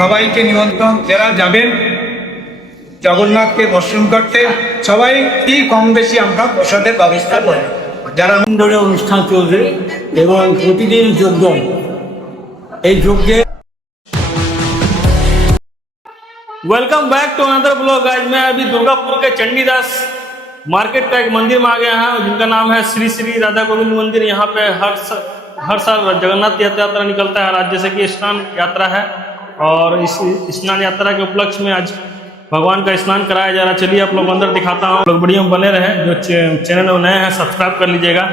সবাইকে নিমন্ত্রণ, যারা যাবেন জগন্নাথকে দর্শন করতে সবাই কি কম বেশি আমরা প্রসাদের ব্যবস্থা করি। যারা ধরে অনুষ্ঠান চলবে এবং প্রতিদিন যোগদান এই যজ্ঞে। Welcome back to another blog. आज मैं अभी दुर्गापुर के चंडीदास मार्केट का एक मंदिर में आ गया है जिनका नाम है श्री श्री राधा गोविंद मंदिर। यहाँ पे हर साल जगन्नाथ यात्रा निकलता है आज, जैसे कि स्नान यात्रा है और इस स्नान यात्रा के उपलक्ष्य में आज भगवान का स्नान कराया जा रहा है। चलिए आप लोग अंदर दिखाता हूँ, लोग वीडियो में बने रहे। जो चैनल में नए हैं सब्सक्राइब कर लीजिएगा।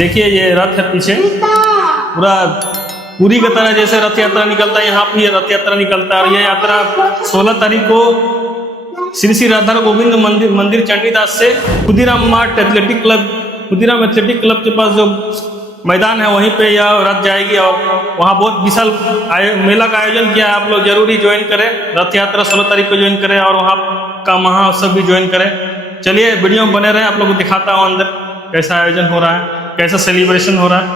देखिए ये रथ है पीछे, पूरा पूरी की तरह जैसे रथ यात्रा निकलता है यहाँ भी रथ यात्रा निकलता है। और यह यात्रा 16 तारीख को श्री श्री राधा गोविंद मंदिर चंडीदास से खुदीराम एथलेटिक क्लब के पास जो मैदान है वहीं पे यह रथ जाएगी और वहाँ बहुत विशाल मेला का आयोजन किया है। आप लोग जरूर ही ज्वाइन करें, रथ यात्रा 16 तारीख को ज्वाइन करें और वहाँ का महोत्सव भी ज्वाइन करें। चलिए वीडियो में बने रहे, आप लोग को दिखाता हूँ अंदर कैसा आयोजन हो रहा है, कैसा सेलिब्रेशन हो रहा है।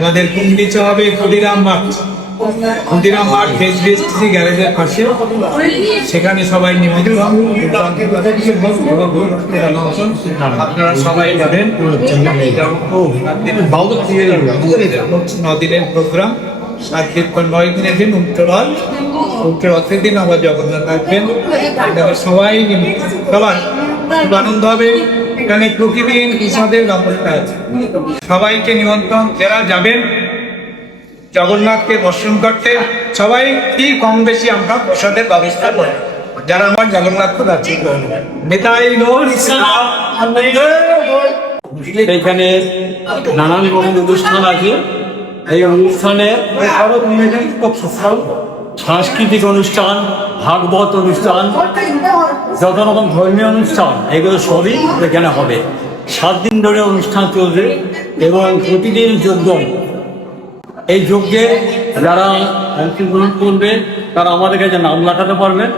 আমাদের কুন্ডিচা হবে ক্ষুদিরাম মাঠ HDFC গ্যারেজের পাশে। সেখানে সবাই নিমন্ত্রণ, আপনারা সবাই যাবেন। 9 দিনের প্রোগ্রাম, 9 দিনের দিন উত্তরথের দিন আবার জগন্নাথ আসবেন। এখানে সবাই সবার খুব আনন্দ হবে। এখানে প্রতিদিন প্রসাদের ব্যবস্থা আছে, সবাইকে নিমন্ত্রণ। যারা যাবেন জগন্নাথকে দর্শন করতে, সবাই কি কম বেশি আমরা প্রসাদের ব্যবস্থা করি। যারা আমার জগন্নাথকে যাচ্ছি নেতাই এখানে নানান রকম অনুষ্ঠান আছে। এই অনুষ্ঠানে সাংস্কৃতিক অনুষ্ঠান, ভাগবত অনুষ্ঠান, যত রকম ধর্মীয় অনুষ্ঠান, এগুলো সবই এখানে হবে। 7 দিন ধরে অনুষ্ঠান চলবে এবং প্রতিদিন যোগদান। এই যজ্ঞে যারা অংশগ্রহণ করবে তারা আমাদের কাছে নাম লেখাতে পারবেন।